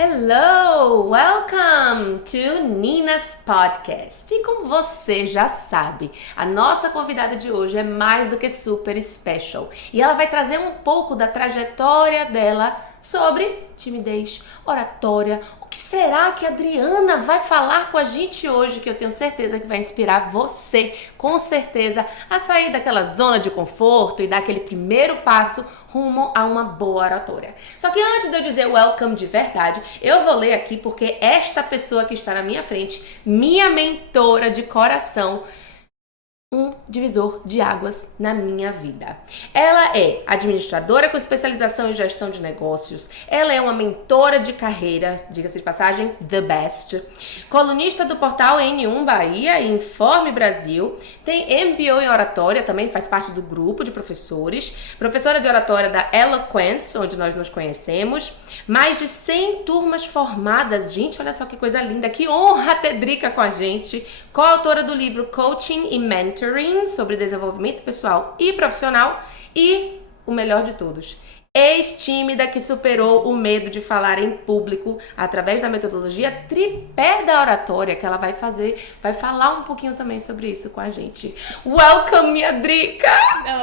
Hello! Welcome to Nina's Podcast. E como você já sabe, a nossa convidada de hoje é mais do que super special. E ela vai trazer um pouco da trajetória dela sobre timidez, oratória. O que será que a Adriana vai falar com a gente hoje, que eu tenho certeza que vai inspirar você, com certeza, a sair daquela zona de conforto e dar aquele primeiro passo rumo a uma boa oratória. Só que antes de eu dizer welcome de verdade, eu vou ler aqui porque esta pessoa que está na minha frente, minha mentora de coração, um divisor de águas na minha vida. Ela é administradora com especialização em gestão de negócios. Ela é uma mentora de carreira, diga-se de passagem, the best. Colunista do portal N1 Bahia e Informe Brasil. Tem MBA em oratória, também faz parte do grupo de professores. Professora de oratória da Eloquence, onde nós nos conhecemos. Mais de 100 turmas formadas. Gente, olha só que coisa linda. Que honra ter Drica com a gente. Coautora do livro Coaching e Mentoring, sobre desenvolvimento pessoal e profissional. E o melhor de todos, ex-tímida que superou o medo de falar em público através da metodologia tripé da oratória, que ela vai falar um pouquinho também sobre isso com a gente. Welcome, minha Drica!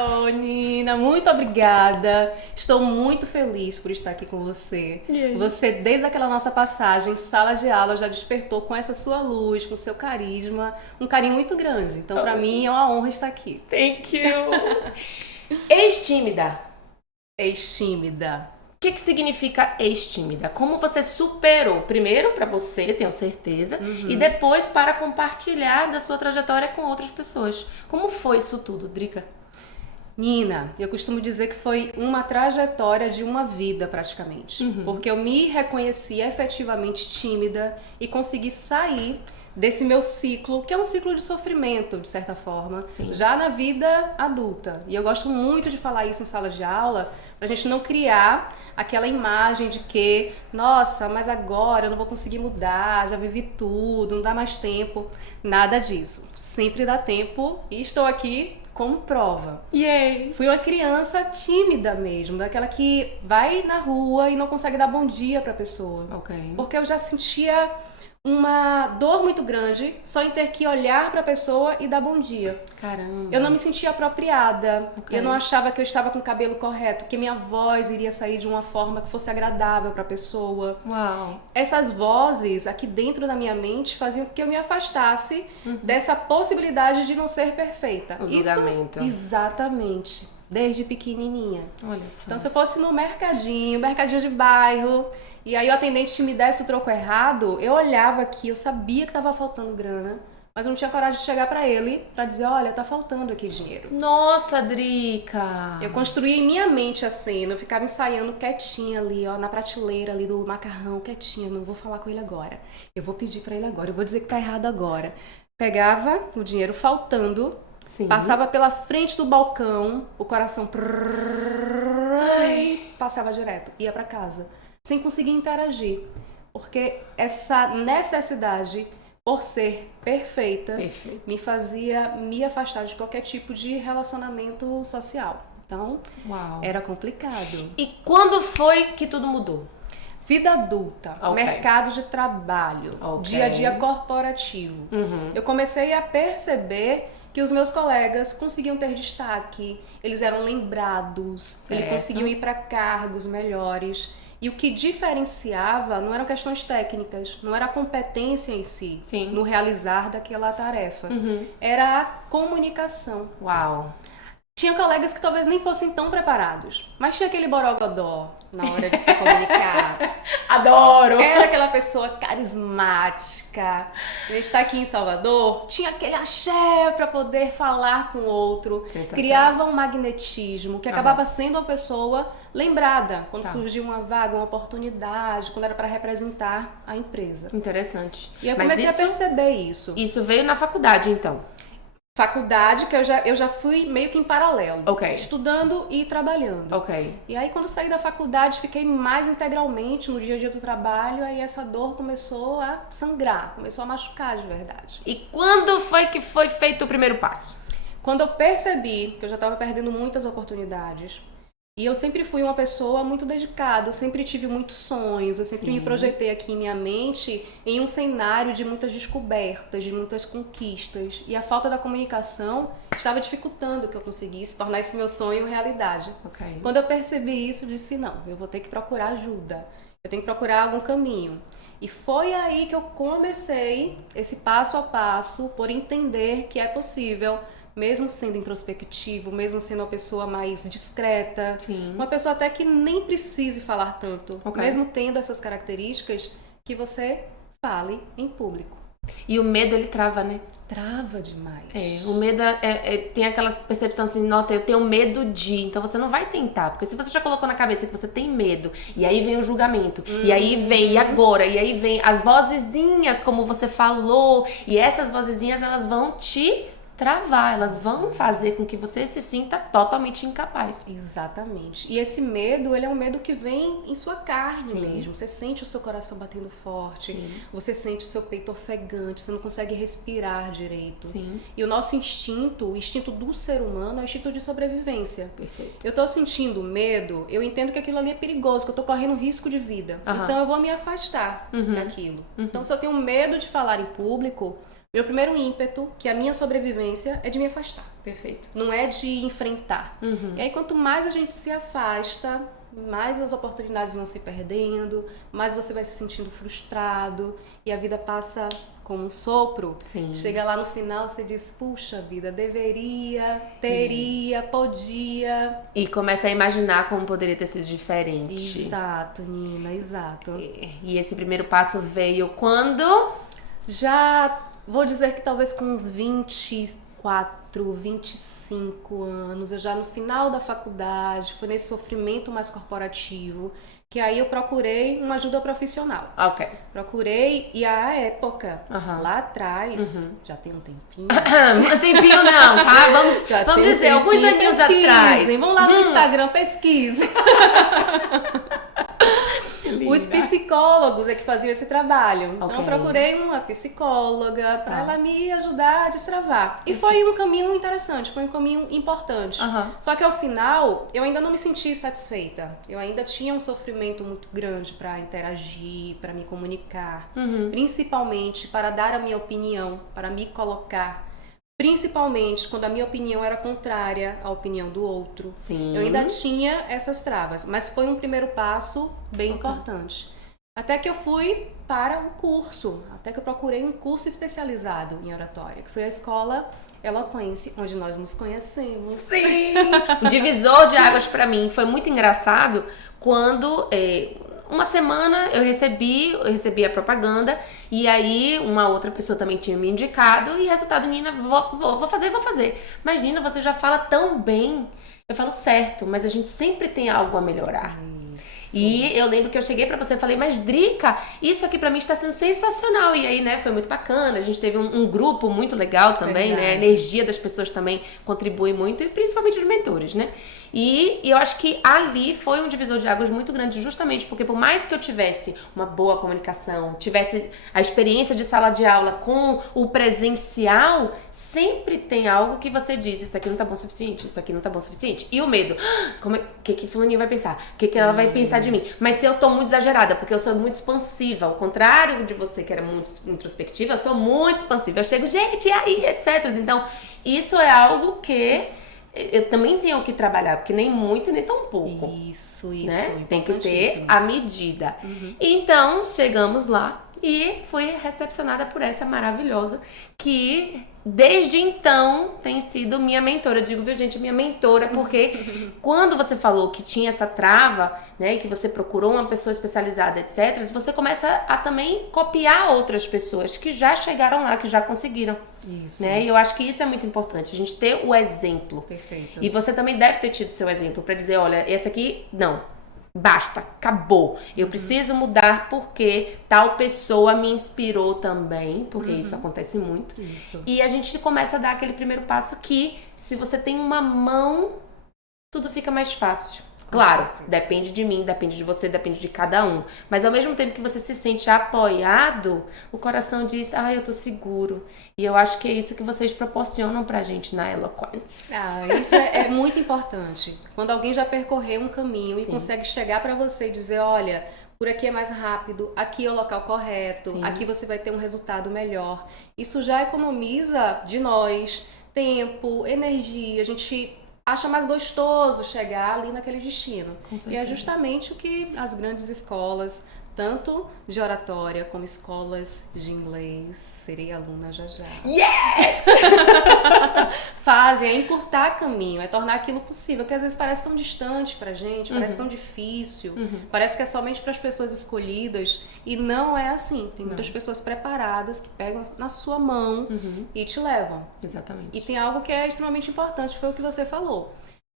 Oh, Nina, muito obrigada. Estou muito feliz por estar aqui com você. Você, desde aquela nossa passagem em sala de aula, já despertou com essa sua luz, com seu carisma, um carinho muito grande. Então, para mim, é uma honra estar aqui. Thank you! Ex-tímida. Ex-tímida. O que significa ex-tímida? Como você superou? Primeiro para você, tenho certeza, e depois para compartilhar da sua trajetória com outras pessoas. Como foi isso tudo, Drica? Nina, eu costumo dizer que foi uma trajetória de uma vida praticamente. Porque eu me reconheci efetivamente tímida e consegui sair desse meu ciclo, que é um ciclo de sofrimento, de certa forma, já na vida adulta. E eu gosto muito de falar isso em sala de aula, pra gente não criar aquela imagem de que, nossa, mas agora eu não vou conseguir mudar, já vivi tudo, não dá mais tempo. Nada disso. Sempre dá tempo e estou aqui como prova. Yay! Fui uma criança tímida mesmo, daquela que vai na rua e não consegue dar bom dia pra pessoa. Ok. Porque eu já sentia uma dor muito grande só em ter que olhar pra pessoa e dar bom dia. Caramba. Eu não me sentia apropriada. Ok. Eu não achava que eu estava com o cabelo correto, que minha voz iria sair de uma forma que fosse agradável pra pessoa. Uau. Essas vozes aqui dentro da minha mente faziam com que eu me afastasse dessa possibilidade de não ser perfeita. O julgamento. Isso, exatamente. Desde pequenininha. Olha só. Então, se eu fosse no mercadinho de bairro, e aí o atendente me desse o troco errado, eu olhava aqui, eu sabia que tava faltando grana, mas eu não tinha coragem de chegar pra ele pra dizer, olha, tá faltando aqui dinheiro. Nossa, Drica! Eu construía em minha mente a cena, eu ficava ensaiando quietinha ali, ó, na prateleira ali do macarrão, quietinha, não vou falar com ele agora. Eu vou pedir pra ele agora, eu vou dizer que tá errado agora. Pegava o dinheiro faltando, Sim. passava pela frente do balcão, o coração passava direto, ia pra casa, sem conseguir interagir, porque essa necessidade por ser perfeita me fazia me afastar de qualquer tipo de relacionamento social. Então, Uau. era complicado. E quando foi que tudo mudou? Vida adulta, Ok. mercado de trabalho, Ok. dia a dia corporativo. Eu comecei a perceber que os meus colegas conseguiam ter destaque, eles eram lembrados, eles conseguiam ir para cargos melhores. E o que diferenciava não eram questões técnicas, não era a competência em si, no realizar daquela tarefa. Era a comunicação. Uau. Tinha colegas que talvez nem fossem tão preparados, mas tinha aquele borogodó na hora de se comunicar. Adoro! Era aquela pessoa carismática. A gente tá aqui em Salvador, tinha aquele axé pra poder falar com o outro. Criava um magnetismo que acabava sendo uma pessoa lembrada quando surgia uma vaga, uma oportunidade, quando era pra representar a empresa. Interessante. E eu comecei a perceber isso. Isso veio na faculdade, então? Faculdade, que eu já fui meio que em paralelo. Ok. Estudando e trabalhando. Ok. E aí, quando saí da faculdade, fiquei mais integralmente no dia a dia do trabalho, aí essa dor começou a sangrar, começou a machucar de verdade. E quando foi que foi feito o primeiro passo? Quando eu percebi que eu já estava perdendo muitas oportunidades, E eu sempre fui uma pessoa muito dedicada, eu sempre tive muitos sonhos, eu sempre me projetei aqui em minha mente em um cenário de muitas descobertas, de muitas conquistas. E a falta da comunicação estava dificultando que eu conseguisse tornar esse meu sonho realidade. Okay. Quando eu percebi isso, eu disse, não, eu vou ter que procurar ajuda, eu tenho que procurar algum caminho. E foi aí que eu comecei esse passo a passo por entender que é possível, mesmo sendo introspectivo, mesmo sendo uma pessoa mais discreta, uma pessoa até que nem precise falar tanto, mesmo tendo essas características, que você fale em público. E o medo, ele trava, né? Trava demais. O medo tem aquela percepção assim, nossa, eu tenho medo de... Então você não vai tentar, porque se você já colocou na cabeça que você tem medo, e aí vem o julgamento, e aí vem, e agora? E aí vem as vozezinhas, como você falou, e essas vozezinhas, elas vão te travar, elas vão fazer com que você se sinta totalmente incapaz. Exatamente. E esse medo, ele é um medo que vem em sua carne mesmo. Você sente o seu coração batendo forte, você sente o seu peito ofegante, você não consegue respirar direito. E o nosso instinto, o instinto do ser humano, é o instinto de sobrevivência. Perfeito. Eu tô sentindo medo, eu entendo que aquilo ali é perigoso, que eu tô correndo risco de vida. Então eu vou me afastar daquilo. Então se eu tenho medo de falar em público, meu primeiro ímpeto, que é a minha sobrevivência, é de me afastar. Perfeito. Não é de enfrentar. E aí, quanto mais a gente se afasta, mais as oportunidades vão se perdendo, mais você vai se sentindo frustrado e a vida passa como um sopro. Chega lá no final, você diz, puxa vida, deveria, teria, podia. E começa a imaginar como poderia ter sido diferente. Exato, Nina, exato. E esse primeiro passo veio quando? Já... Vou dizer que talvez com uns 24, 25 anos, eu já no final da faculdade, foi nesse sofrimento mais corporativo, que aí eu procurei uma ajuda profissional. Procurei, e à época, lá atrás, já tem um tempinho. Um tempinho não, tá? Vamos dizer, alguns aninhos atrás. Vamos lá no Instagram, pesquise. Os psicólogos é que faziam esse trabalho. Então eu procurei uma psicóloga para ela me ajudar a destravar. E foi um caminho interessante, foi um caminho importante. Só que ao final eu ainda não me senti satisfeita. Eu ainda tinha um sofrimento muito grande para interagir, para me comunicar, principalmente para dar a minha opinião, para me colocar. Principalmente quando a minha opinião era contrária à opinião do outro. Eu ainda tinha essas travas, mas foi um primeiro passo bem importante. Até que eu fui para um curso, até que eu procurei um curso especializado em oratória, que foi a Escola Eloquência, onde nós nos conhecemos. Um divisor de águas para mim. Foi muito engraçado quando... uma semana eu recebi a propaganda e aí uma outra pessoa também tinha me indicado e resultado, Nina, vou fazer. Mas Nina, você já fala tão bem. Eu falo certo, mas a gente sempre tem algo a melhorar. E eu lembro que eu cheguei pra você e falei, mas Drica, isso aqui pra mim está sendo sensacional. E aí, né, foi muito bacana. A gente teve um grupo muito legal também, né? A energia das pessoas também contribui muito e principalmente os mentores, né? E eu acho que ali foi um divisor de águas muito grande, justamente porque por mais que eu tivesse uma boa comunicação, tivesse a experiência de sala de aula com o presencial, sempre tem algo que você diz, isso aqui não tá bom o suficiente, isso aqui não tá bom o suficiente. E o medo, o que fulaninho vai pensar? O que ela vai pensar de mim? Mas se eu tô muito exagerada, porque eu sou muito expansiva, ao contrário de você que era muito introspectiva, eu sou muito expansiva. Eu chego, gente, e aí, etc. Então, isso é algo que eu também tenho que trabalhar, porque nem muito nem tão pouco. Isso, né? Tem que ter a medida. Então, chegamos lá e fui recepcionada por essa maravilhosa que desde então tem sido minha mentora. Eu digo, viu, gente, minha mentora, porque quando você falou que tinha essa trava, né, que você procurou uma pessoa especializada, etc., você começa a também copiar outras pessoas que já chegaram lá, que já conseguiram. Isso. Né? E eu acho que isso é muito importante, a gente ter o exemplo. Perfeito. E você também deve ter tido seu exemplo para dizer, olha, esse aqui, não. Basta, acabou. Eu preciso mudar porque tal pessoa me inspirou também, porque isso acontece muito. Isso. E a gente começa a dar aquele primeiro passo que, se você tem uma mão, tudo fica mais fácil. Claro, depende de mim, depende de você, depende de cada um. Mas ao mesmo tempo que você se sente apoiado, o coração diz, eu tô seguro. E eu acho que é isso que vocês proporcionam pra gente na Eloquence. Isso é muito importante. Quando alguém já percorreu um caminho e consegue chegar pra você e dizer, olha, por aqui é mais rápido, aqui é o local correto, aqui você vai ter um resultado melhor. Isso já economiza de nós tempo, energia, a gente acha mais gostoso chegar ali naquele destino. E é justamente o que as grandes escolas, tanto de oratória como escolas de inglês, serei aluna já. Yes! Fazem, é encurtar caminho, é tornar aquilo possível, que às vezes parece tão distante pra gente, parece tão difícil, parece que é somente para as pessoas escolhidas, e não é assim. Tem muitas pessoas preparadas que pegam na sua mão e te levam. Exatamente. E tem algo que é extremamente importante, foi o que você falou.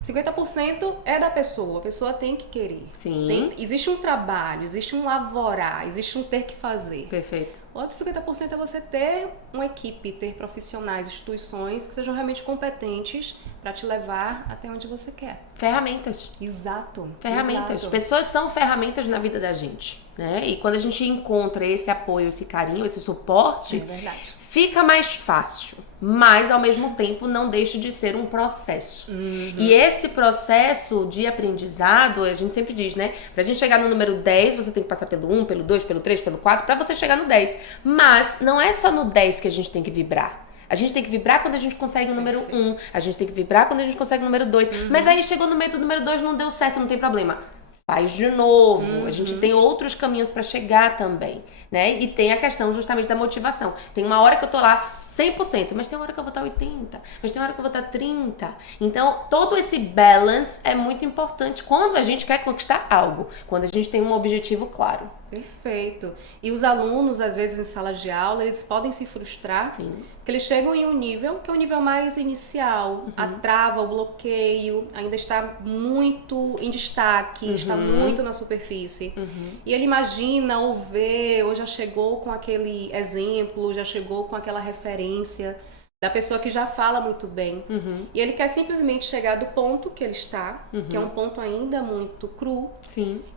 50% é da pessoa, a pessoa tem que querer. Sim. Existe um trabalho, existe um laborar, existe um ter que fazer. Perfeito. Outro 50% é você ter uma equipe, ter profissionais, instituições que sejam realmente competentes para te levar até onde você quer. Ferramentas. Exato. Ferramentas. Pessoas são ferramentas na vida da gente, né? E quando a gente encontra esse apoio, esse carinho, esse suporte, fica mais fácil. Mas, ao mesmo tempo, não deixa de ser um processo. E esse processo de aprendizado, a gente sempre diz, né? Pra gente chegar no número 10, você tem que passar pelo 1, pelo 2, pelo 3, pelo 4, pra você chegar no 10. Mas não é só no 10 que a gente tem que vibrar. A gente tem que vibrar quando a gente consegue o número 1. A gente tem que vibrar quando a gente consegue o número 2. Mas aí chegou no meio do número 2, não deu certo, não tem problema. Faz de novo. A gente tem outros caminhos para chegar também, né? E tem a questão justamente da motivação. Tem uma hora que eu tô lá 100%, mas tem uma hora que eu vou estar 80%, mas tem uma hora que eu vou estar 30%. Então, todo esse balance é muito importante quando a gente quer conquistar algo, quando a gente tem um objetivo claro. Perfeito. E os alunos, às vezes, em sala de aula, eles podem se frustrar, porque eles chegam em um nível que é um nível mais inicial. A trava, o bloqueio, ainda está muito em destaque, está muito na superfície. E ele imagina ou vê, ou já chegou com aquele exemplo, já chegou com aquela referência da pessoa que já fala muito bem. E ele quer simplesmente chegar do ponto que ele está, que é um ponto ainda muito cru,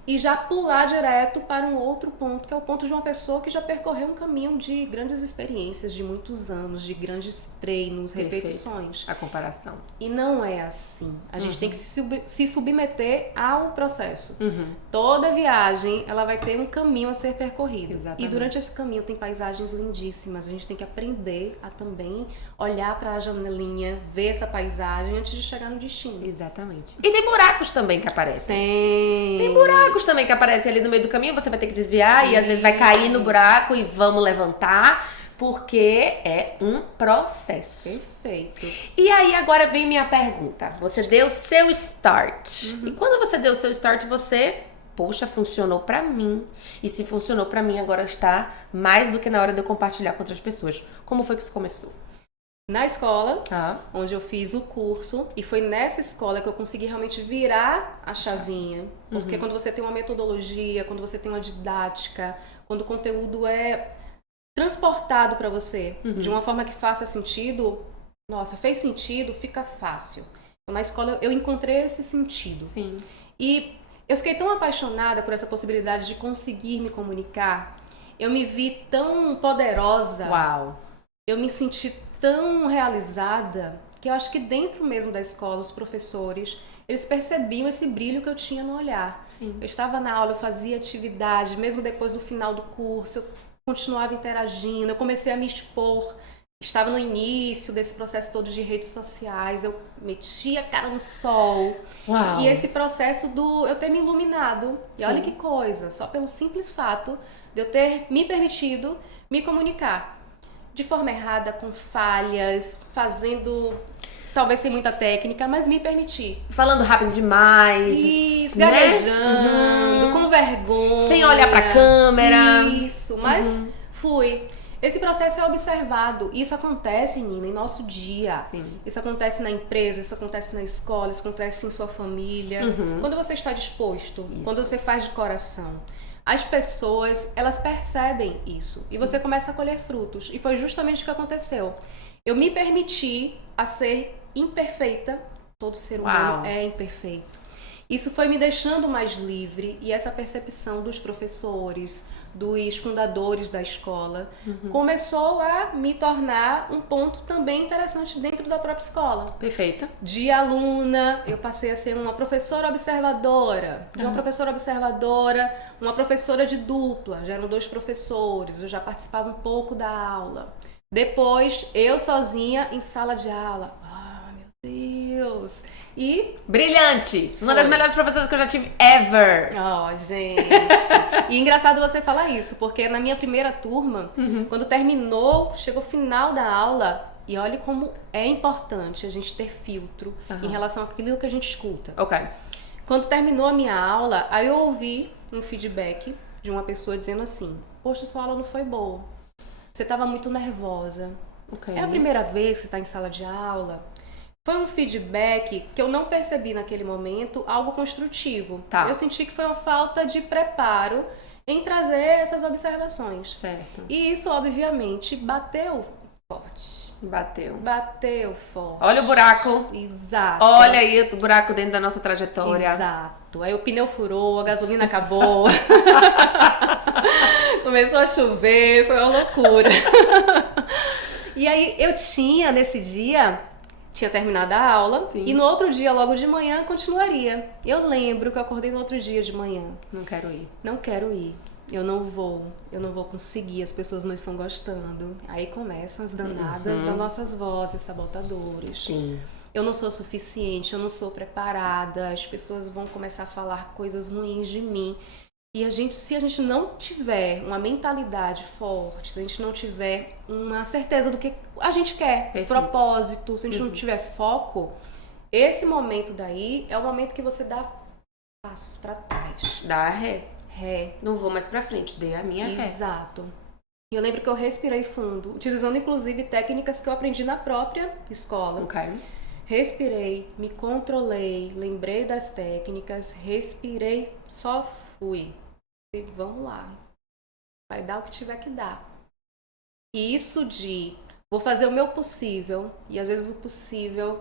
e já pular direto para um outro ponto, que é o ponto de uma pessoa que já percorreu um caminho de grandes experiências, de muitos anos, de grandes treinos, repetições. A comparação. E não é assim. A gente tem que se submeter ao processo. Toda viagem, ela vai ter um caminho a ser percorrido. Exatamente. E durante esse caminho tem paisagens lindíssimas. A gente tem que aprender a também olhar para a janelinha, ver essa paisagem antes de chegar no destino. Exatamente. E tem buracos também que aparecem. Tem buracos também que aparecem ali no meio do caminho, você vai ter que desviar e às vezes vai cair no buraco e vamos levantar, porque é um processo. Perfeito. E aí agora vem minha pergunta. Você deu seu start. E quando você deu seu start, você... Poxa, funcionou pra mim. E se funcionou pra mim, agora está mais do que na hora de eu compartilhar com outras pessoas. Como foi que isso começou? Na escola, onde eu fiz o curso, e foi nessa escola que eu consegui realmente virar a chavinha. Porque quando você tem uma metodologia, quando você tem uma didática, quando o conteúdo é transportado para você de uma forma que faça sentido, nossa, fez sentido, fica fácil. Então, na escola eu encontrei esse sentido. E eu fiquei tão apaixonada por essa possibilidade de conseguir me comunicar. Eu me vi tão poderosa. Uau! Eu me senti tão realizada que eu acho que dentro mesmo da escola, os professores, eles percebiam esse brilho que eu tinha no olhar. Eu estava na aula, eu fazia atividade, mesmo depois do final do curso, eu continuava interagindo, eu comecei a me expor. Estava no início desse processo todo de redes sociais, eu metia a cara no sol. Uau. E esse processo do eu ter me iluminado. E olha que coisa, só pelo simples fato de eu ter me permitido me comunicar. De forma errada, com falhas, fazendo, talvez sem muita técnica, mas me permitir. Falando rápido demais. Isso, né? gaguejando, com vergonha. Sem olhar pra câmera. Isso, mas fui. Esse processo é observado. Isso acontece, Nina, em nosso dia. Isso acontece na empresa, isso acontece na escola, isso acontece em sua família. Quando você está disposto, quando você faz de coração. As pessoas, elas percebem isso. E você começa a colher frutos. E foi justamente o que aconteceu. Eu me permiti a ser imperfeita. Todo ser humano é imperfeito. Isso foi me deixando mais livre e essa percepção dos professores, dos fundadores da escola, começou a me tornar um ponto também interessante dentro da própria escola. Perfeito. De aluna, eu passei a ser uma professora observadora. De uma professora observadora, uma professora de dupla. Já eram 2 professores, eu já participava um pouco da aula. Depois, eu sozinha em sala de aula. Ah, meu Deus! E... Brilhante! Uma das melhores professoras que eu já tive ever! Oh, gente! E engraçado você falar isso, porque na minha primeira turma, quando terminou, chegou o final da aula, e olha como é importante a gente ter filtro em relação àquilo que a gente escuta. Ok. Quando terminou a minha aula, aí eu ouvi um feedback de uma pessoa dizendo assim: poxa, sua aula não foi boa. Você estava muito nervosa. Ok. É a primeira vez que você está em sala de aula? Foi um feedback que eu não percebi naquele momento algo construtivo. Tá. Eu senti que foi uma falta de preparo em trazer essas observações. Certo. E isso, obviamente, bateu forte. Bateu forte. Olha o buraco. Exato. Olha aí o buraco dentro da nossa trajetória. Exato. Aí o pneu furou, a gasolina acabou. Começou a chover, foi uma loucura. E aí eu tinha, nesse dia, tinha terminado a aula. Sim. E no outro dia, logo de manhã, continuaria. Eu lembro que eu acordei no outro dia de manhã. Não quero ir. Não quero ir. Eu não vou conseguir, as pessoas não estão gostando. Aí começam as danadas das nossas vozes sabotadoras. Sim. Eu não sou suficiente, eu não sou preparada, as pessoas vão começar a falar coisas ruins de mim. E se a gente não tiver uma mentalidade forte, se a gente não tiver uma certeza do que a gente quer, Perfeito. propósito, se a gente não tiver foco, esse momento daí é o momento que você dá passos para trás. Dá ré. Ré. Não vou mais pra frente, dei a minha ré. Exato. E eu lembro que eu respirei fundo, utilizando inclusive técnicas que eu aprendi na própria escola. Ok. Respirei, me controlei, lembrei das técnicas, respirei, só fui. E vamos lá. Vai dar o que tiver que dar. E isso vou fazer o meu possível, e às vezes o possível,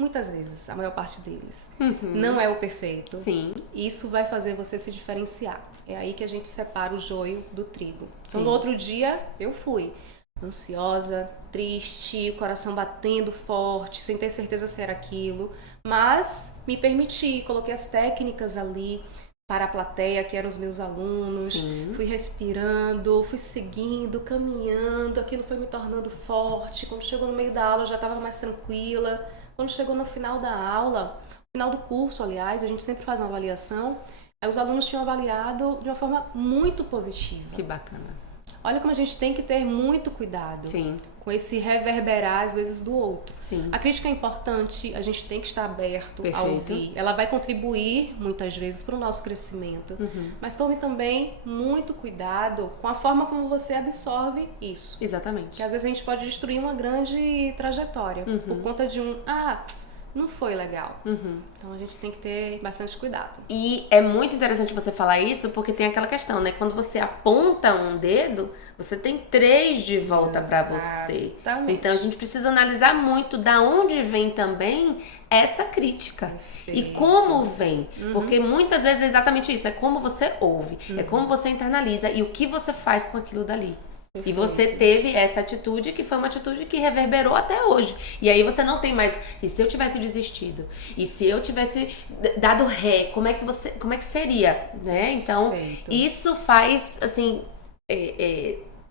muitas vezes, a maior parte deles, não é o perfeito. Sim. Isso vai fazer você se diferenciar. É aí que a gente separa o joio do trigo. Então, Sim. no outro dia, eu fui ansiosa, triste, o coração batendo forte, sem ter certeza se era aquilo, mas me permiti, coloquei as técnicas ali para a plateia, que eram os meus alunos. Sim. Fui respirando, fui seguindo, caminhando, aquilo foi me tornando forte. Quando chegou no meio da aula, eu já estava mais tranquila. Quando chegou no final da aula, final do curso, aliás, a gente sempre faz uma avaliação, aí os alunos tinham avaliado de uma forma muito positiva. Que bacana. Olha como a gente tem que ter muito cuidado. Sim. Com esse reverberar, às vezes, do outro. Sim. A crítica é importante, a gente tem que estar aberto a ouvir. Ela vai contribuir, muitas vezes, para o nosso crescimento. Mas tome também muito cuidado com a forma como você absorve isso. Exatamente. Que às vezes a gente pode destruir uma grande trajetória por conta de não foi legal. Então a gente tem que ter bastante cuidado. E é muito interessante você falar isso, porque tem aquela questão, né? Quando você aponta um dedo, você tem 3 de volta pra você. Exatamente. Então a gente precisa analisar muito da onde vem também essa crítica. Perfeito. E como vem. Porque muitas vezes é exatamente isso. É como você ouve, é como você internaliza e o que você faz com aquilo dali. Perfeito. E você teve essa atitude que foi uma atitude que reverberou até hoje. E aí você não tem mais. E se eu tivesse desistido? E se eu tivesse dado ré? Como é que seria? Né? Então, Perfeito. isso faz, assim,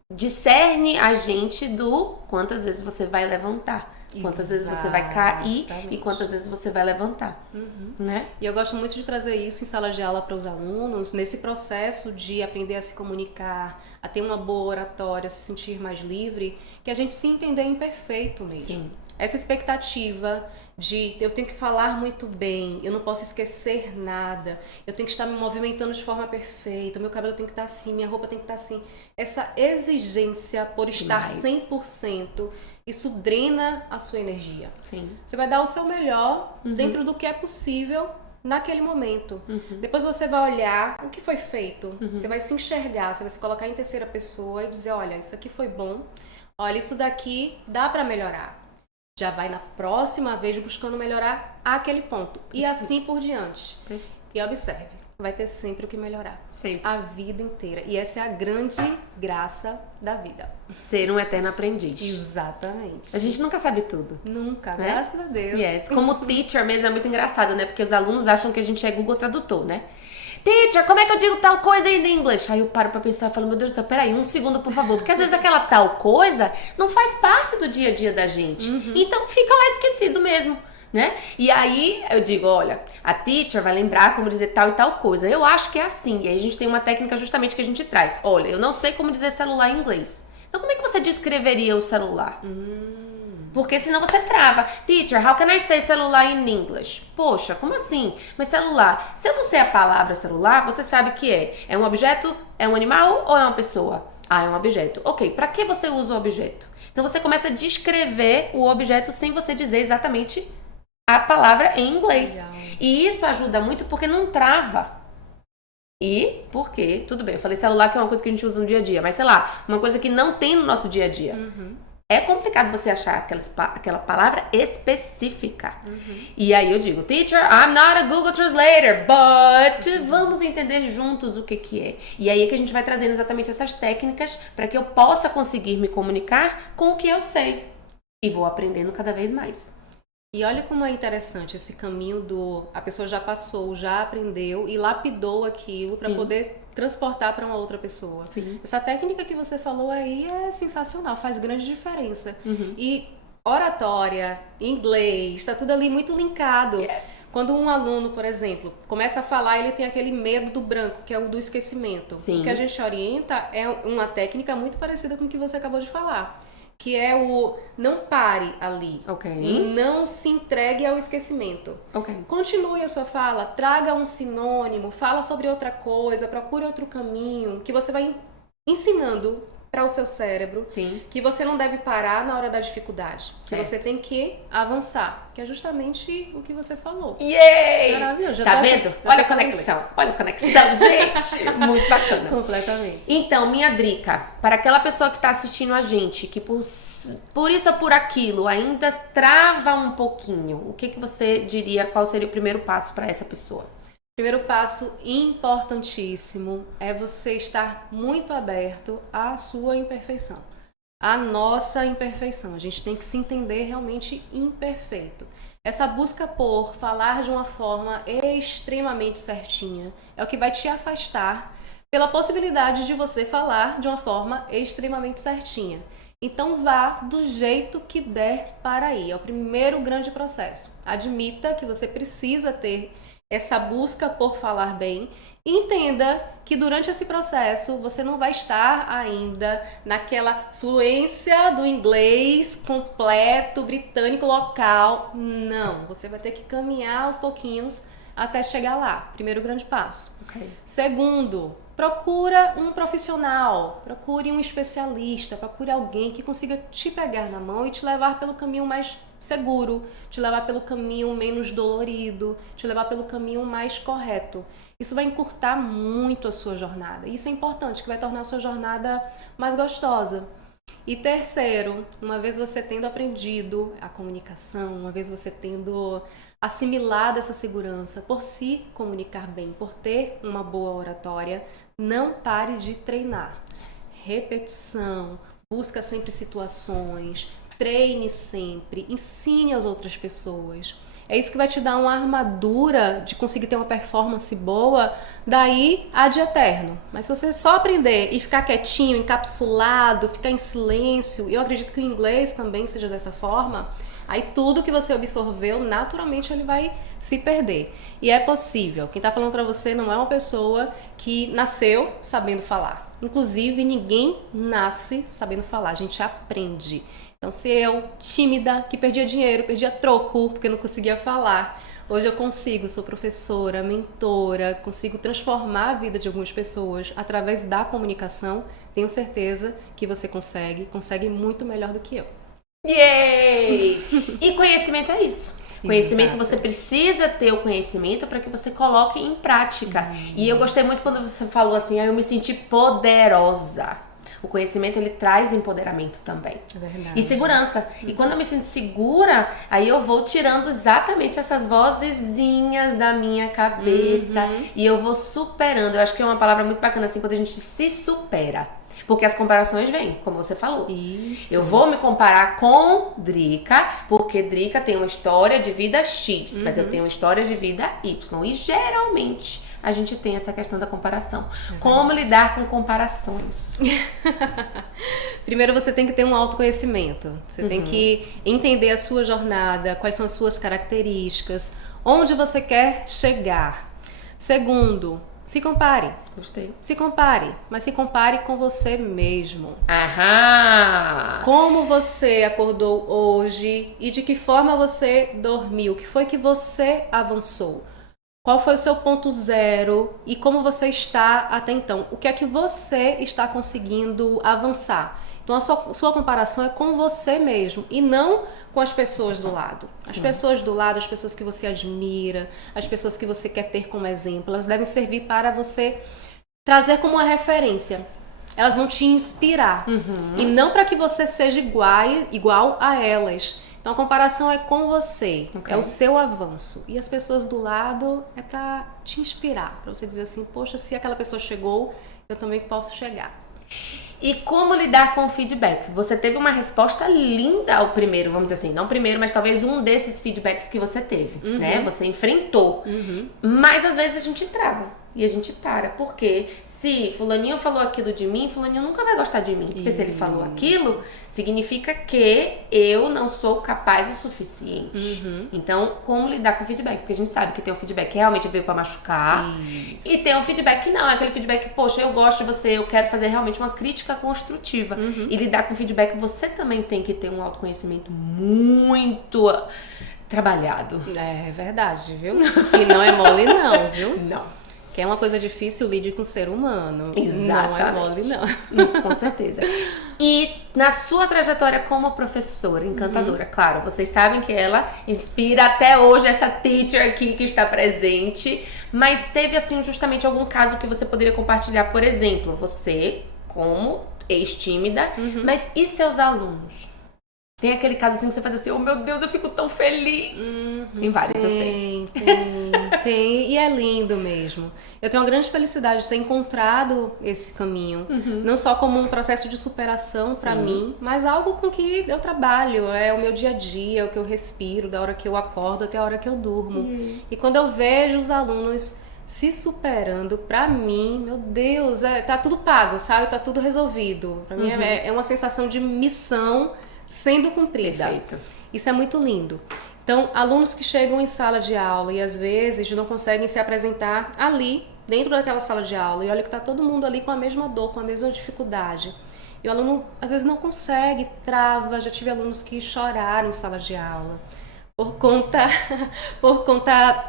discerne a gente do quantas vezes você vai levantar. Quantas vezes você vai cair e quantas vezes você vai levantar. Né? E eu gosto muito de trazer isso em sala de aula para os alunos, nesse processo de aprender a se comunicar, a ter uma boa oratória, a se sentir mais livre, que a gente se entender imperfeito mesmo. Sim. Essa expectativa de eu tenho que falar muito bem, eu não posso esquecer nada, eu tenho que estar me movimentando de forma perfeita, meu cabelo tem que estar assim, minha roupa tem que estar assim. Essa exigência por estar 100%, isso drena a sua energia. Sim. Você vai dar o seu melhor dentro do que é possível naquele momento. Depois você vai olhar o que foi feito. Você vai se enxergar, você vai se colocar em terceira pessoa e dizer, olha, isso aqui foi bom. Olha, isso daqui dá pra melhorar. já vai na próxima vez buscando melhorar aquele ponto. E assim por diante. E observe, vai ter sempre o que melhorar. Sempre. A vida inteira. E essa é a grande graça da vida. Ser um eterno aprendiz. Exatamente. A gente nunca sabe tudo. Nunca, né? graças a Deus. Yes. Como teacher mesmo é muito engraçado, né? Porque os alunos acham que a gente é Google Tradutor, né? Teacher, como é que eu digo tal coisa em inglês? Aí eu paro pra pensar e falo, meu Deus do céu, peraí, um segundo, por favor. Porque às vezes aquela tal coisa não faz parte do dia a dia da gente. Então fica lá esquecido mesmo, né? E aí eu digo, olha, a teacher vai lembrar como dizer tal e tal coisa. Eu acho que é assim. E aí a gente tem uma técnica justamente que a gente traz. Olha, eu não sei como dizer celular em inglês. Então como é que você descreveria o celular? Porque senão você trava. Teacher, how can I say celular in English? Poxa, como assim? Mas celular, se eu não sei a palavra celular, você sabe que é. É um objeto? É um animal ou é uma pessoa? Ah, é um objeto. Ok, pra que você usa o objeto? Então você começa a descrever o objeto sem você dizer exatamente a palavra em inglês. Legal. E isso ajuda muito porque não trava. E por quê? Tudo bem, eu falei celular que é uma coisa que a gente usa no dia a dia, mas sei lá, uma coisa que não tem no nosso dia a dia. É complicado você achar aquela palavra específica. E aí eu digo, teacher, I'm not a Google Translator, but vamos entender juntos o que é. E aí é que a gente vai trazendo exatamente essas técnicas para que eu possa conseguir me comunicar com o que eu sei. E vou aprendendo cada vez mais. E olha como é interessante esse caminho a pessoa já passou, já aprendeu e lapidou aquilo para poder transportar para uma outra pessoa. Sim. Essa técnica que você falou aí é sensacional, faz grande diferença. E oratória, inglês, tá tudo ali muito linkado. Yes. Quando um aluno, por exemplo, começa a falar, ele tem aquele medo do branco, que é o do esquecimento. Sim. O que a gente orienta é uma técnica muito parecida com o que você acabou de falar. Que é o não pare ali. Ok. Não se entregue ao esquecimento. Ok. Continue a sua fala, traga um sinônimo, fala sobre outra coisa, procure outro caminho, que você vai ensinando para o seu cérebro Sim. que você não deve parar na hora da dificuldade. Que Certo. você tem que avançar. Que é justamente o que você falou. Yay! Maravilhoso. Já Tá tô vendo? achando- Olha a Você conexão. fala Olha a conexão, gente. Muito bacana. completamente. Então, minha dica para aquela pessoa que está assistindo a gente, que por isso ou por aquilo ainda trava um pouquinho, o que você diria, qual seria o primeiro passo para essa pessoa? Primeiro passo importantíssimo é você estar muito aberto à sua imperfeição, à nossa imperfeição. A gente tem que se entender realmente imperfeito. Essa busca por falar de uma forma extremamente certinha é o que vai te afastar pela possibilidade de você falar de uma forma extremamente certinha. Então vá do jeito que der para ir. É o primeiro grande processo. Admita que você precisa ter essa busca por falar bem e entenda que durante esse processo você não vai estar ainda naquela fluência do inglês completo, britânico, local. Não, você vai ter que caminhar aos pouquinhos até chegar lá. Primeiro grande passo. Okay. Segundo, procura um profissional, procure um especialista, procure alguém que consiga te pegar na mão e te levar pelo caminho mais seguro, te levar pelo caminho menos dolorido, te levar pelo caminho mais correto. Isso vai encurtar muito a sua jornada. Isso é importante, que vai tornar a sua jornada mais gostosa. E terceiro, uma vez você tendo aprendido a comunicação, uma vez você tendo assimilado essa segurança por se comunicar bem, por ter uma boa oratória, não pare de treinar. Repetição, busca sempre situações, treine sempre, ensine às outras pessoas. É isso que vai te dar uma armadura de conseguir ter uma performance boa daí ad eterno. Mas se você só aprender e ficar quietinho, encapsulado, ficar em silêncio, eu acredito que o inglês também seja dessa forma, aí tudo que você absorveu, naturalmente ele vai se perder. E é possível. Quem está falando para você não é uma pessoa que nasceu sabendo falar. Inclusive, ninguém nasce sabendo falar, a gente aprende. Então, se eu, tímida, que perdia dinheiro, perdia troco, porque não conseguia falar, hoje eu consigo, sou professora, mentora, consigo transformar a vida de algumas pessoas através da comunicação, tenho certeza que você consegue muito melhor do que eu. Yay! E conhecimento é isso. Conhecimento, Exato. você precisa ter o conhecimento para que você coloque em prática. E eu gostei muito quando você falou assim, eu me senti poderosa. O conhecimento, ele traz empoderamento também. É verdade. E segurança. E quando eu me sinto segura, aí eu vou tirando exatamente essas vozezinhas da minha cabeça e eu vou superando. Eu acho que é uma palavra muito bacana assim, quando a gente se supera. Porque as comparações vêm, como você falou. Isso. Eu vou me comparar com Drica, porque Drica tem uma história de vida X, mas eu tenho uma história de vida Y. E geralmente a gente tem essa questão da comparação. Como lidar com comparações? Primeiro você tem que ter um autoconhecimento. Você tem que entender a sua jornada, quais são as suas características, onde você quer chegar. Segundo, se compare. Gostei. Se compare, mas se compare com você mesmo. Aham! Como você acordou hoje e de que forma você dormiu? O que foi que você avançou? Qual foi o seu ponto zero e como você está até então? O que é que você está conseguindo avançar? Então a sua comparação é com você mesmo e não com as pessoas do lado. As pessoas do lado, as pessoas que você admira, as pessoas que você quer ter como exemplo, elas devem servir para você trazer como uma referência. Elas vão te inspirar e não para que você seja igual a elas. Então a comparação é com você, é o seu avanço. E as pessoas do lado é para te inspirar, para você dizer assim, poxa, se aquela pessoa chegou, eu também posso chegar. E como lidar com o feedback? Você teve uma resposta linda ao primeiro, vamos dizer assim, não primeiro, mas talvez um desses feedbacks que você teve, né? Você enfrentou. Mas às vezes a gente trava. E a gente para, porque se fulaninho falou aquilo de mim, fulaninho nunca vai gostar de mim. Porque se ele falou aquilo, significa que eu não sou capaz o suficiente. Então, como lidar com o feedback? Porque a gente sabe que tem um feedback que realmente veio pra machucar. E tem um feedback que não, é aquele feedback que, poxa, eu gosto de você, eu quero fazer realmente uma crítica construtiva. E lidar com o feedback, você também tem que ter um autoconhecimento muito trabalhado. É verdade, viu? E não é mole não, viu? Não. Que é uma coisa difícil, lide com ser humano. Exatamente. Não é mole, não. Com certeza. E na sua trajetória como professora encantadora, claro, vocês sabem que ela inspira até hoje essa teacher aqui que está presente, mas teve assim justamente algum caso que você poderia compartilhar, por exemplo, você como ex-tímida, mas e seus alunos? Tem aquele caso assim que você faz assim, oh meu Deus, eu fico tão feliz. Tem vários, eu sei. Tem, e é lindo mesmo. Eu tenho uma grande felicidade de ter encontrado esse caminho. Não só como um processo de superação para mim, mas algo com que eu trabalho. É o meu dia a dia, é o que eu respiro, da hora que eu acordo até a hora que eu durmo. E quando eu vejo os alunos se superando, pra mim, meu Deus, tá tudo pago, sabe? Tá tudo resolvido. Pra mim é uma sensação de missão sendo cumprida. Perfeito. Isso é muito lindo. Então, alunos que chegam em sala de aula e às vezes não conseguem se apresentar ali, dentro daquela sala de aula, e olha que tá todo mundo ali com a mesma dor, com a mesma dificuldade. E o aluno às vezes não consegue, trava. Já tive alunos que choraram em sala de aula. Por conta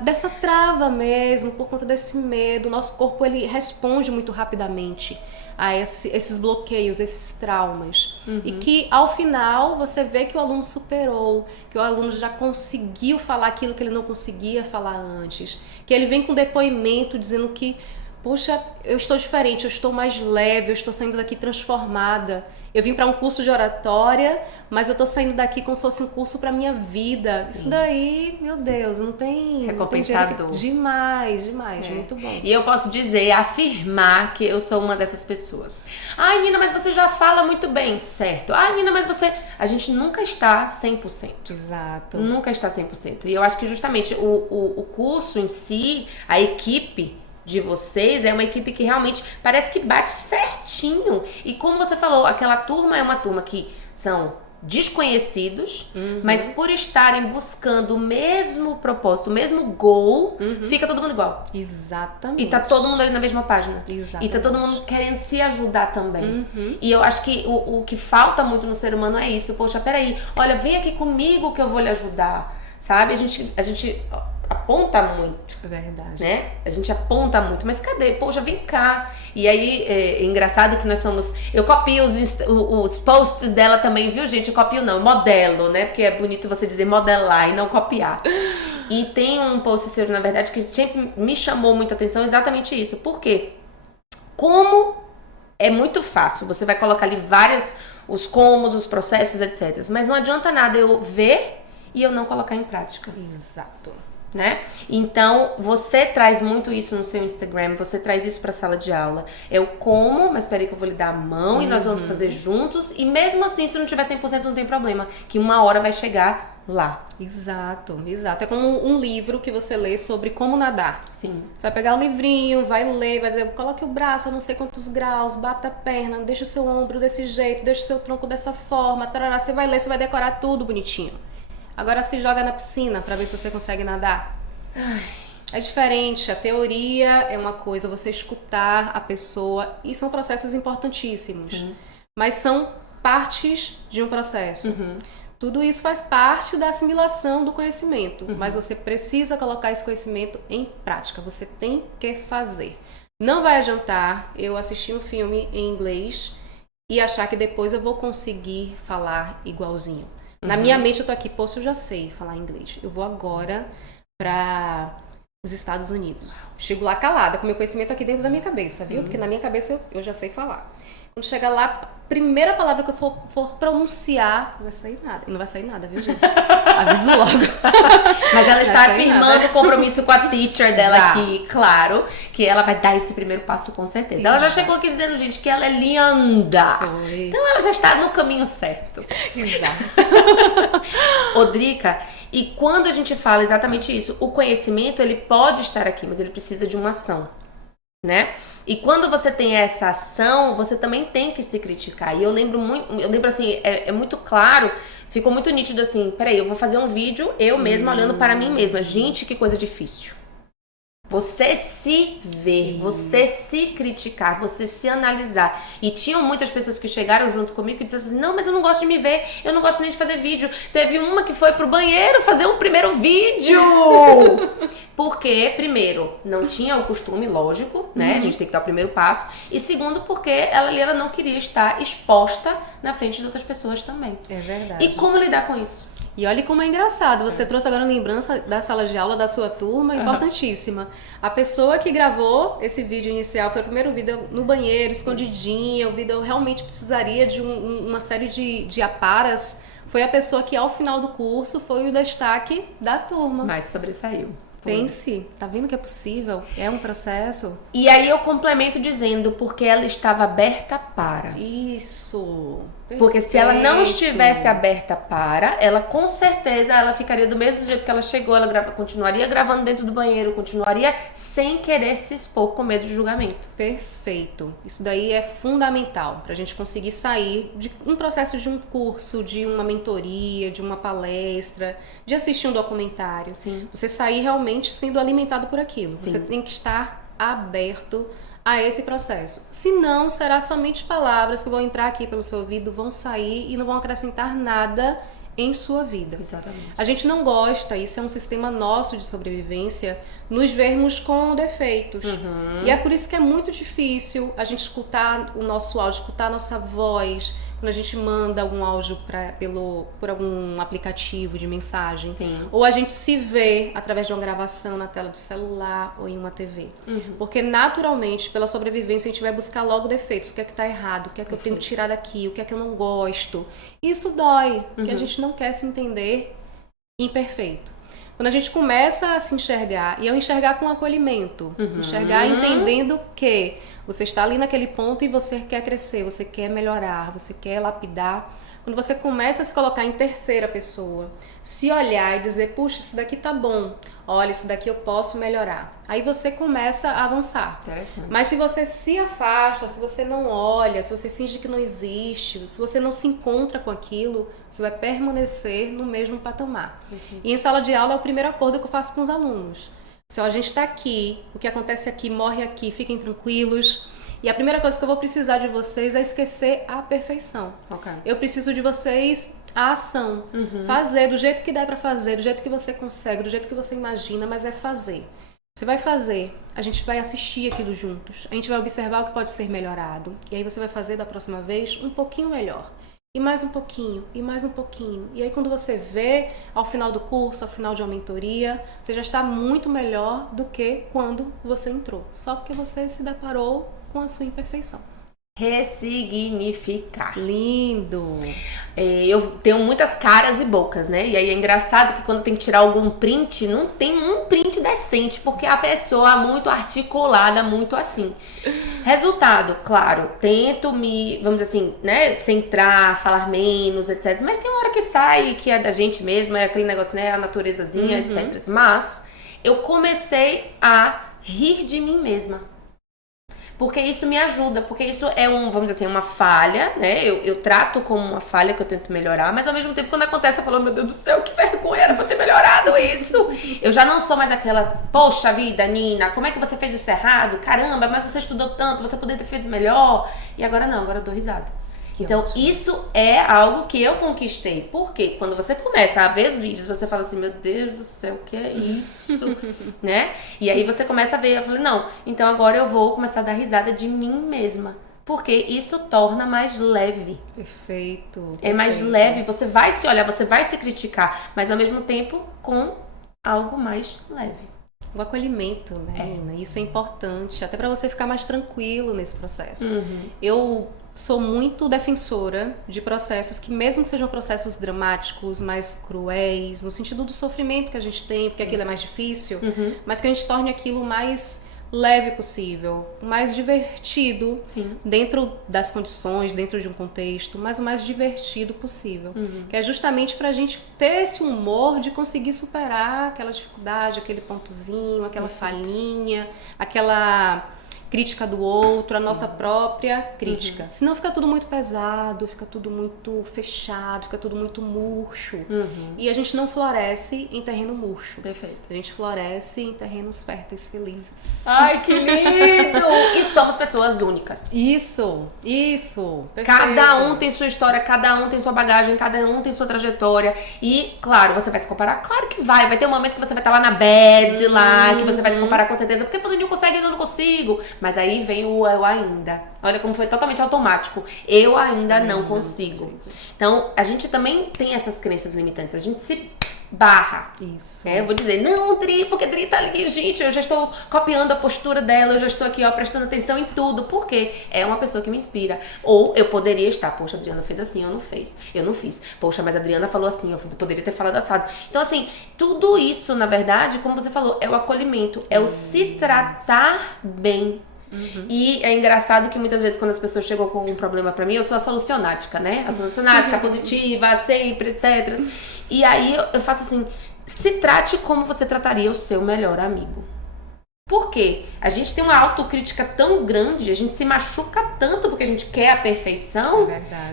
dessa trava mesmo, por conta desse medo. Nosso corpo ele responde muito rapidamente a esses bloqueios, esses traumas. E que ao final você vê que o aluno superou, que o aluno já conseguiu falar aquilo que ele não conseguia falar antes, que ele vem com depoimento dizendo que, poxa, eu estou diferente, eu estou mais leve, eu estou saindo daqui transformada. Eu vim para um curso de oratória, mas eu tô saindo daqui como se fosse um curso para minha vida. Sim. Isso daí, meu Deus, não tem... Recompensador. Não tem demais, muito bom. E eu posso dizer, afirmar que eu sou uma dessas pessoas. Ai, Nina, mas você já fala muito bem, certo? Ai, Nina, mas você... A gente nunca está 100%. Exato. Nunca está 100%. E eu acho que justamente o curso em si, a equipe de vocês é uma equipe que realmente parece que bate certinho. E como você falou, aquela turma é uma turma que são desconhecidos, mas por estarem buscando o mesmo propósito, o mesmo goal, fica todo mundo igual. Exatamente. E tá todo mundo ali na mesma página. Exatamente. E tá todo mundo querendo se ajudar também. E eu acho que o que falta muito no ser humano é isso. Poxa, peraí, olha, vem aqui comigo que eu vou lhe ajudar. Sabe? A gente aponta muito. É verdade. Né? A gente aponta muito, mas cadê? Poxa, vem cá. E aí, é engraçado que nós somos... Eu copio os posts dela também, viu, gente? Eu copio não, modelo, né? Porque é bonito você dizer modelar e não copiar. E tem um post seu, na verdade, que sempre me chamou muita atenção, exatamente isso. Por quê? Como é muito fácil. Você vai colocar ali os comos, os processos, etc. Mas não adianta nada eu ver e eu não colocar em prática. Exato. Né? Então, você traz muito isso no seu Instagram, você traz isso pra sala de aula. É o como, mas peraí que eu vou lhe dar a mão e nós vamos fazer juntos. E mesmo assim, se não tiver 100% não tem problema, que uma hora vai chegar lá. Exato, exato. É como um livro que você lê sobre como nadar. Sim. Você vai pegar o livrinho, vai ler, vai dizer, coloque o braço a não sei quantos graus, bata a perna, deixa o seu ombro desse jeito, deixa o seu tronco dessa forma, tarará. Você vai ler, você vai decorar tudo bonitinho. Agora se joga na piscina pra ver se você consegue nadar. É diferente, a teoria é uma coisa, você escutar a pessoa, e são processos importantíssimos. Sim. Mas são partes de um processo. Tudo isso faz parte da assimilação do conhecimento, mas você precisa colocar esse conhecimento em prática, você tem que fazer. Não vai adiantar eu assistir um filme em inglês e achar que depois eu vou conseguir falar igualzinho. Na minha mente eu tô aqui, poxa, eu já sei falar inglês. Eu vou agora para os Estados Unidos. Chego lá calada, com meu conhecimento aqui dentro da minha cabeça, viu? Porque na minha cabeça eu já sei falar. Quando chegar lá, a primeira palavra que eu for pronunciar, não vai sair nada. E não vai sair nada, viu, gente? Aviso logo. Mas ela está afirmando o compromisso com a teacher dela aqui, claro, que ela vai dar esse primeiro passo com certeza. Ela já chegou aqui dizendo, gente, que ela é linda. Foi. Então ela já está no caminho certo. Exato. Ô, Drica, e quando a gente fala exatamente isso, o conhecimento, ele pode estar aqui, mas ele precisa de uma ação, né? E quando você tem essa ação, você também tem que se criticar. E eu lembro assim, é muito claro, ficou muito nítido assim, peraí, eu vou fazer um vídeo eu mesma olhando para mim mesma. Gente, que coisa difícil. Você se ver, você se criticar, você se analisar. E tinham muitas pessoas que chegaram junto comigo e disseram assim, não, mas eu não gosto de me ver, eu não gosto nem de fazer vídeo. Teve uma que foi pro banheiro fazer um primeiro vídeo. Porque, primeiro, não tinha o costume, lógico, né? A gente tem que dar o primeiro passo. E segundo, porque ela não queria estar exposta na frente de outras pessoas também. É verdade. E como lidar com isso? E olha como é engraçado, você trouxe agora uma lembrança da sala de aula da sua turma, importantíssima. A pessoa que gravou esse vídeo inicial, foi o primeiro vídeo no banheiro, escondidinha, o vídeo realmente precisaria de uma série de aparas, foi a pessoa que ao final do curso foi o destaque da turma. Mas sobressaiu. Pense, tá vendo que é possível? É um processo. E aí eu complemento dizendo, porque ela estava aberta para. Isso. Porque se ela não estivesse aberta para, ela com certeza ela ficaria do mesmo jeito que ela chegou, ela continuaria gravando dentro do banheiro, continuaria sem querer se expor com medo de julgamento. Perfeito. Isso daí é fundamental pra gente conseguir sair de um processo de um curso, de uma mentoria, de uma palestra, de assistir um documentário. Sim. Você sair realmente sendo alimentado por aquilo. Sim. Você tem que estar aberto a esse processo. Senão, será somente palavras que vão entrar aqui pelo seu ouvido, vão sair e não vão acrescentar nada em sua vida. Exatamente. A gente não gosta, isso é um sistema nosso de sobrevivência, nos vermos com defeitos. E é por isso que é muito difícil a gente escutar o nosso áudio, escutar a nossa voz, quando a gente manda algum áudio por algum aplicativo de mensagem. Sim. Ou a gente se vê através de uma gravação na tela do celular ou em uma TV. Porque naturalmente, pela sobrevivência, a gente vai buscar logo defeitos. O que é que tá errado? O que é que eu tenho que tirar daqui? O que é que eu não gosto? Isso dói, porque a gente não quer se entender imperfeito. Quando a gente começa a se enxergar, e é enxergar com acolhimento, enxergar entendendo que você está ali naquele ponto e você quer crescer, você quer melhorar, você quer lapidar. Quando você começa a se colocar em terceira pessoa, se olhar e dizer, puxa, isso daqui tá bom, olha, isso daqui eu posso melhorar. Aí você começa a avançar. Interessante. Mas se você se afasta, se você não olha, se você finge que não existe, se você não se encontra com aquilo, você vai permanecer no mesmo patamar. E em sala de aula é o primeiro acordo que eu faço com os alunos. Se a gente está aqui, o que acontece aqui, morre aqui, fiquem tranquilos. E a primeira coisa que eu vou precisar de vocês é esquecer a perfeição. Okay. Eu preciso de vocês a ação. Fazer do jeito que dá pra fazer, do jeito que você consegue, do jeito que você imagina, mas é fazer. Você vai fazer, a gente vai assistir aquilo juntos, a gente vai observar o que pode ser melhorado. E aí você vai fazer da próxima vez um pouquinho melhor. E mais um pouquinho, e mais um pouquinho. E aí quando você vê, ao final do curso, ao final de uma mentoria, você já está muito melhor do que quando você entrou. Só porque você se deparou com a sua imperfeição. Ressignificar. Lindo! Eu tenho muitas caras e bocas, né? E aí é engraçado que quando tem que tirar algum print, não tem um print decente, porque a pessoa é muito articulada, muito assim. Resultado, claro, tento me, vamos dizer assim, né, centrar, falar menos, etc. Mas tem uma hora que sai, que é da gente mesmo, é aquele negócio, né, a naturezazinha, etc. Mas eu comecei a rir de mim mesma. Porque isso me ajuda, porque isso é vamos dizer assim, uma falha, né? Eu trato como uma falha que eu tento melhorar, mas ao mesmo tempo, quando acontece, eu falo, meu Deus do céu, que vergonha, era pra ter melhorado isso. Eu já não sou mais aquela, poxa vida, Nina, como é que você fez isso errado? Caramba, mas você estudou tanto, você poderia ter feito melhor. E agora não, agora eu dou risada. Então, isso é algo que eu conquistei. Porque quando você começa a ver os vídeos, você fala assim, meu Deus do céu, o que é isso? Né? E aí você começa a ver, eu falei, não, então agora eu vou começar a dar risada de mim mesma. Porque isso torna mais leve. Perfeito. É mais leve, você vai se olhar, você vai se criticar, mas ao mesmo tempo com algo mais leve. O acolhimento, né, Nina? Isso é importante, até para você ficar mais tranquilo nesse processo. Eu sou muito defensora de processos que, mesmo que sejam processos dramáticos, mais cruéis, no sentido do sofrimento que a gente tem, porque aquilo é mais difícil, mas que a gente torne aquilo mais leve possível, mais divertido, dentro das condições, dentro de um contexto, mas o mais divertido possível. Que é justamente pra gente ter esse humor de conseguir superar aquela dificuldade, aquele pontozinho, aquela falhinha, aquela crítica do outro, a nossa própria crítica. Senão fica tudo muito pesado, fica tudo muito fechado, fica tudo muito murcho. E a gente não floresce em terreno murcho. Perfeito. A gente floresce em terrenos férteis, felizes. Ai, que lindo! E somos pessoas únicas. Isso. Perfeito. Cada um tem sua história, cada um tem sua bagagem, cada um tem sua trajetória. E, claro, você vai se comparar? Claro que vai. Vai ter um momento que você vai estar lá na bad, lá, que você vai se comparar com certeza. Porque fulano consegue e eu não consigo. Mas aí vem o eu ainda. Olha como foi totalmente automático. Eu ainda não consigo. Então, a gente também tem essas crenças limitantes. A gente se barra. Isso. Eu vou dizer, não, Dri, porque Dri tá ali, gente, eu já estou copiando a postura dela, eu já estou aqui, ó, prestando atenção em tudo, porque é uma pessoa que me inspira. Ou eu poderia estar, poxa, a Adriana fez assim, eu não fiz. Poxa, mas a Adriana falou assim, eu poderia ter falado assado. Então, assim, tudo isso, na verdade, como você falou, é o acolhimento, é o se tratar bem. E é engraçado que muitas vezes quando as pessoas chegam com um problema pra mim, eu sou a solucionática, né? A solucionática, a positiva, sempre, etc. E aí eu faço assim, se trate como você trataria o seu melhor amigo. Por quê? A gente tem uma autocrítica tão grande, a gente se machuca tanto porque a gente quer a perfeição,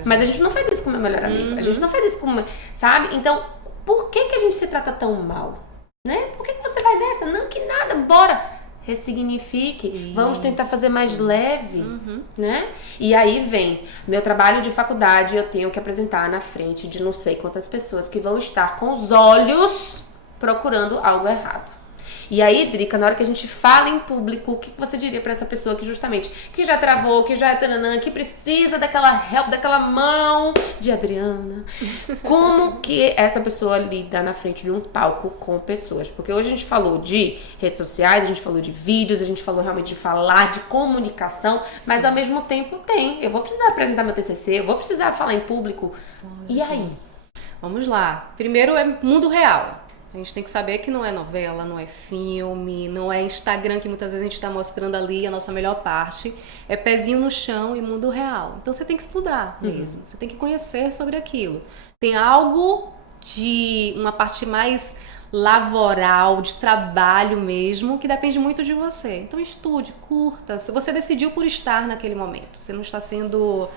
mas a gente não faz isso com o meu melhor amigo. A gente não faz isso com, sabe? Então, por que a gente se trata tão mal? Né? Por que você vai nessa? Não, que nada, bora! Ressignifique, isso. Vamos tentar fazer mais leve, né? E aí vem meu trabalho de faculdade, eu tenho que apresentar na frente de não sei quantas pessoas que vão estar com os olhos procurando algo errado. E aí, Drica, na hora que a gente fala em público, o que você diria pra essa pessoa que justamente, que já travou, que já é taranã, que precisa daquela help, daquela mão de Adriana? Como que essa pessoa lida na frente de um palco com pessoas? Porque hoje a gente falou de redes sociais, a gente falou de vídeos, a gente falou realmente de falar, de comunicação, mas ao mesmo tempo eu vou precisar apresentar meu TCC, eu vou precisar falar em público. E aí? Vamos lá. Primeiro é mundo real. A gente tem que saber que não é novela, não é filme, não é Instagram que muitas vezes a gente está mostrando ali a nossa melhor parte. É pezinho no chão e mundo real. Então você tem que estudar mesmo, você tem que conhecer sobre aquilo. Tem algo de uma parte mais laboral, de trabalho mesmo, que depende muito de você. Então estude, curta. Você decidiu por estar naquele momento. Você não está sendo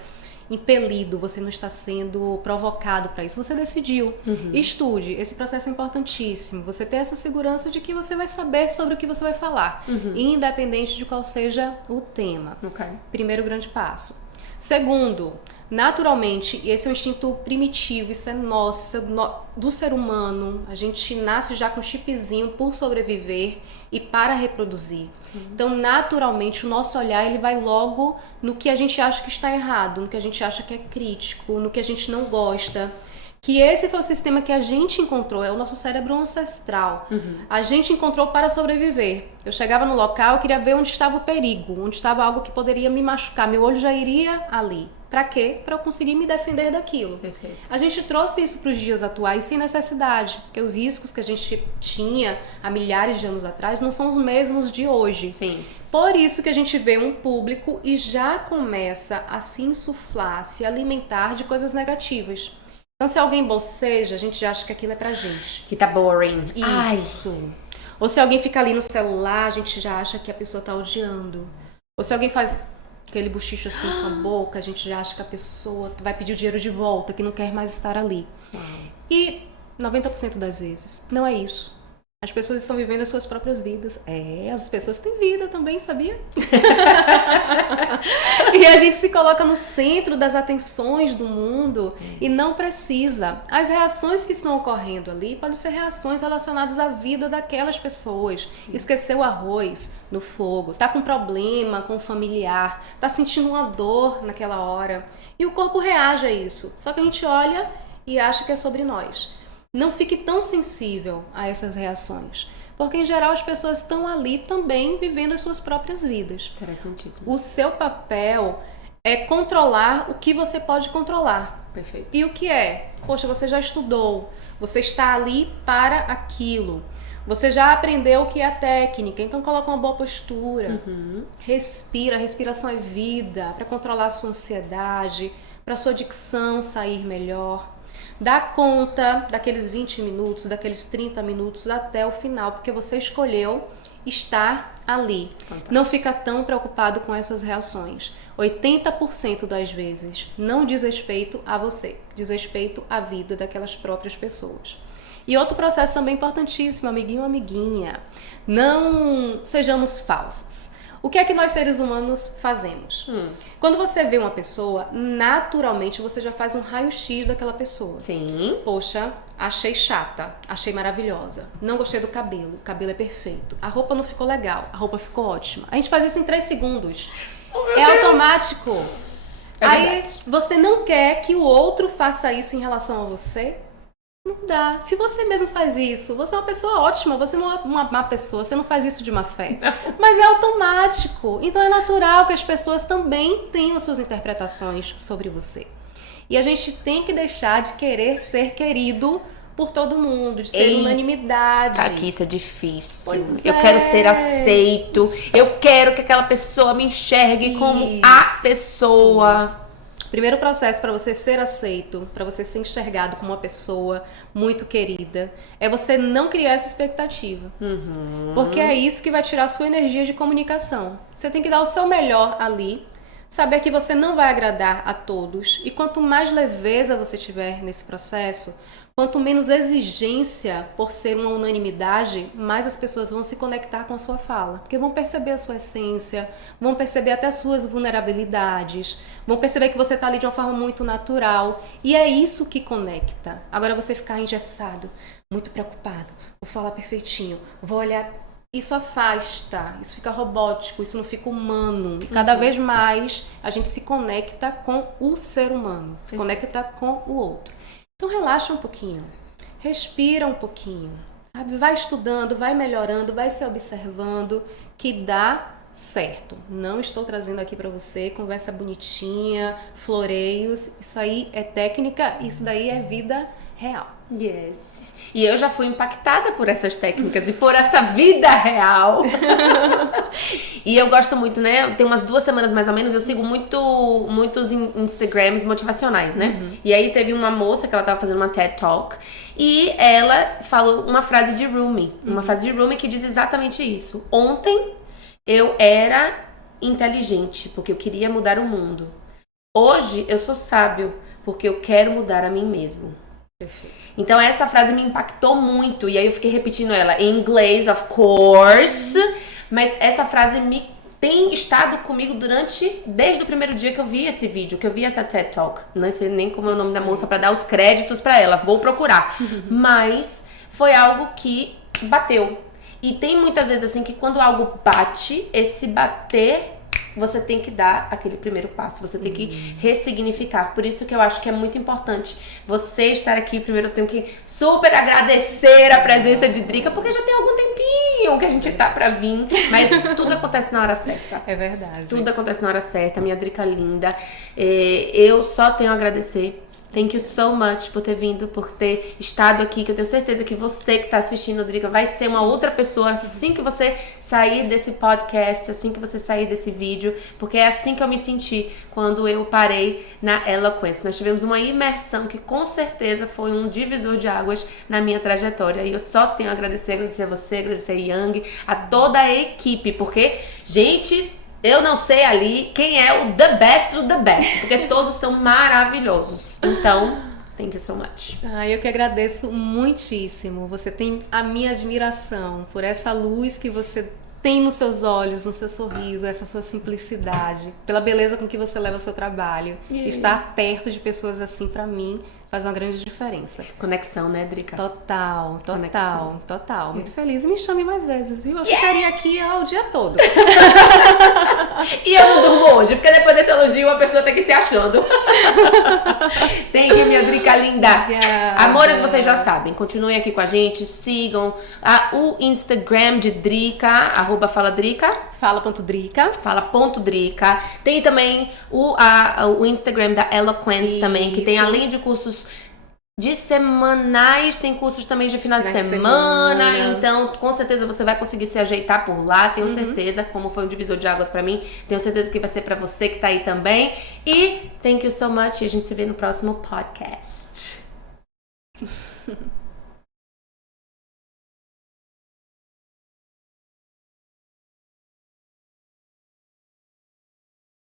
impelido, você não está sendo provocado para isso, você decidiu. Estude, esse processo é importantíssimo, você ter essa segurança de que você vai saber sobre o que você vai falar, independente de qual seja o tema. Primeiro grande passo. Segundo, naturalmente, esse é um instinto primitivo, isso é nosso, isso é do ser humano, a gente nasce já com um chipzinho por sobreviver e para reproduzir. Então, naturalmente, o nosso olhar ele vai logo no que a gente acha que está errado, no que a gente acha que é crítico, no que a gente não gosta. que esse foi o sistema que a gente encontrou, é o nosso cérebro ancestral. A gente encontrou para sobreviver. Eu chegava no local, eu queria ver onde estava o perigo, onde estava algo que poderia me machucar, meu olho já iria ali. Para quê? Para eu conseguir me defender daquilo. Perfeito. A gente trouxe isso para os dias atuais sem necessidade, porque os riscos que a gente tinha há milhares de anos atrás não são os mesmos de hoje. Sim. Por isso que a gente vê um público e já começa a se insuflar, a se alimentar de coisas negativas. Então, se alguém boceja, a gente já acha que aquilo é pra gente. Que tá boring. Isso. Ou se alguém fica ali no celular, a gente já acha que a pessoa tá odiando. Ou se alguém faz aquele bochicho assim com a boca, a gente já acha que a pessoa vai pedir o dinheiro de volta, que não quer mais estar ali. E 90% das vezes não é isso. As pessoas estão vivendo as suas próprias vidas. As pessoas têm vida também, sabia? E a gente se coloca no centro das atenções do mundo e não precisa. As reações que estão ocorrendo ali podem ser reações relacionadas à vida daquelas pessoas. Esqueceu o arroz no fogo, tá com problema com o familiar, tá sentindo uma dor naquela hora. E o corpo reage a isso. Só que a gente olha e acha que é sobre nós. Não fique tão sensível a essas reações, porque em geral as pessoas estão ali também vivendo as suas próprias vidas. Interessantíssimo. O seu papel é controlar o que você pode controlar. Perfeito. E o que é? Poxa, você já estudou, você está ali para aquilo. Você já aprendeu o que é a técnica, então coloca uma boa postura. Respira, a respiração é vida, para controlar a sua ansiedade, para a sua dicção sair melhor. Dá conta daqueles 20 minutos, daqueles 30 minutos até o final, porque você escolheu estar ali. Fantástico. Não fica tão preocupado com essas reações. 80% das vezes não diz respeito a você, diz respeito à vida daquelas próprias pessoas. E outro processo também importantíssimo, amiguinho, amiguinha, não sejamos falsos. O que é que nós seres humanos fazemos? Quando você vê uma pessoa, naturalmente você já faz um raio-x daquela pessoa. Sim. Poxa, achei chata, achei maravilhosa, não gostei do cabelo, o cabelo é perfeito, a roupa não ficou legal, a roupa ficou ótima. A gente faz isso em 3 segundos. É automático. Aí você não quer que o outro faça isso em relação a você? Não dá. Se você mesmo faz isso, você é uma pessoa ótima, você não é uma má pessoa, você não faz isso de má fé. Mas é automático. Então é natural que as pessoas também tenham as suas interpretações sobre você. E a gente tem que deixar de querer ser querido por todo mundo, de ser unanimidade. Aqui isso é difícil. Pois eu quero ser aceito. Eu quero que aquela pessoa me enxergue como a pessoa. Primeiro processo para você ser aceito, para você ser enxergado como uma pessoa muito querida, é você não criar essa expectativa. Porque é isso que vai tirar a sua energia de comunicação. Você tem que dar o seu melhor ali, saber que você não vai agradar a todos. E quanto mais leveza você tiver nesse processo, quanto menos exigência por ser uma unanimidade, mais as pessoas vão se conectar com a sua fala. Porque vão perceber a sua essência, vão perceber até as suas vulnerabilidades, vão perceber que você está ali de uma forma muito natural. E é isso que conecta. Agora você ficar engessado, muito preocupado, vou falar perfeitinho, vou olhar... Isso afasta, isso fica robótico, isso não fica humano. E cada vez mais a gente se conecta com o ser humano, se conecta com o outro. Então relaxa um pouquinho, respira um pouquinho, sabe? Vai estudando, vai melhorando, vai se observando, que dá certo. Não estou trazendo aqui para você conversa bonitinha, floreios. Isso aí é técnica, isso daí é vida real. Yes. E eu já fui impactada por essas técnicas e por essa vida real. E eu gosto muito, né? Tem umas 2 semanas mais ou menos, eu sigo muitos Instagrams motivacionais, né? E aí teve uma moça que ela tava fazendo uma TED Talk e ela falou uma frase de Rumi. Uma frase de Rumi que diz exatamente isso. Ontem eu era inteligente porque eu queria mudar o mundo. Hoje eu sou sábio porque eu quero mudar a mim mesmo. Perfeito. Então essa frase me impactou muito e aí eu fiquei repetindo ela em inglês, of course, mas essa frase tem estado comigo desde o primeiro dia que eu vi esse vídeo, que eu vi essa TED Talk. Não sei nem como é o nome da moça para dar os créditos para ela, vou procurar. Mas foi algo que bateu. E tem muitas vezes assim que quando algo bate, esse bater você tem que dar aquele primeiro passo, você tem que ressignificar. Por isso que eu acho que é muito importante você estar aqui. Primeiro eu tenho que super agradecer a presença de Drica, porque já tem algum tempinho que a gente tá pra vir, mas tudo acontece na hora certa. É verdade. Tudo acontece na hora certa, minha Drica linda. Eu só tenho a agradecer. Thank you so much por ter vindo, por ter estado aqui, que eu tenho certeza que você que está assistindo, Drica, vai ser uma outra pessoa assim que você sair desse podcast, assim que você sair desse vídeo, porque é assim que eu me senti quando eu parei na Eloquence. Nós tivemos uma imersão que com certeza foi um divisor de águas na minha trajetória, e eu só tenho a agradecer a você, agradecer a Yang, a toda a equipe, porque, gente... Eu não sei ali quem é o the best do the best, porque todos são maravilhosos. Então, thank you so much. Eu que agradeço muitíssimo. Você tem a minha admiração por essa luz que você tem nos seus olhos, no seu sorriso, essa sua simplicidade, pela beleza com que você leva o seu trabalho. Estar perto de pessoas assim, pra mim, faz uma grande diferença. Conexão, né, Drica? Total. Conexão. Muito feliz. E me chame mais vezes, viu? Eu ficaria aqui o dia todo. E eu não durmo hoje, porque depois desse elogio a pessoa tem que se achando. Thank you, minha Drica linda. Obrigada. Amores, vocês já sabem. Continuem aqui com a gente. Sigam o Instagram de Drica, @faladrica. Fala.drica. Fala.drica. Tem também o Instagram da Eloquence também, que tem, além de cursos de semanais, tem cursos também de final de semana. Então, com certeza você vai conseguir se ajeitar por lá. Tenho certeza, como foi um divisor de águas pra mim, tenho certeza que vai ser pra você que tá aí também. E thank you so much. E a gente se vê no próximo podcast.